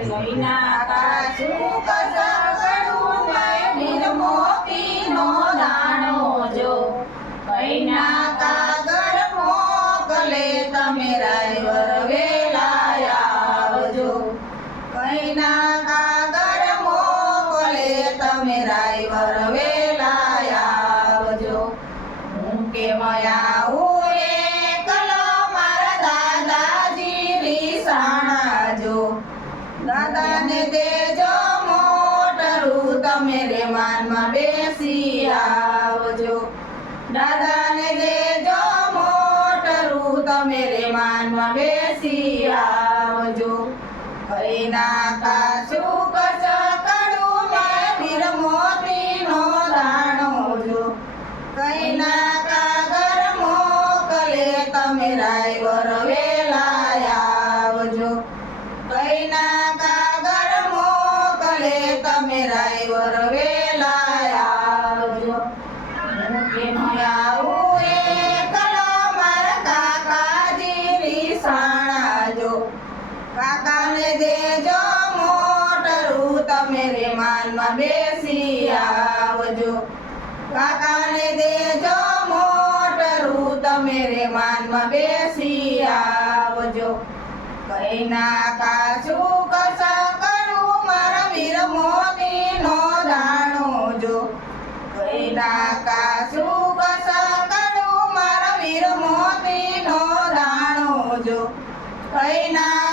કઈના કાચું કસકડું વીર મોતીનો દાણો જો કઈના કાગળ મોકલે તમે રાયવર વેલા આવજો કઈના કાગળ મોકલે તમે રાયવર વેલા આવજો હું કેમ આવું એકલો મારા દાદાજી વિસાણા જો દાદાને દેજો મોટરું તમે રેમાનમાં બેસી આવજો દાદાને દેજો મોટરું તમે રેમાનમાં બેસી આવજો કઈના કાચું કસકડું વીર મોતીનો દાણો જો કઈના કાગળ મોકલે તમે રાયવર વેલા આવજો કઈના કાગળ મોકલે તમે રાયવર વેલા આવજો હું કેમ આવું એકલો મારા કાકાજી વિસાણા જો કાકાને દેજો મોટરું તમે રેમાનમાં બેસી આવજો કાકાને દેજો મોટરું તમે રેમાનમાં બેસી આવજો કઈના કાચું કસકડું મારા વીર મોતીનો દાણો જો કઈના કાચું કસકડું મારા વીર મોતીનો દાણો જો કઈના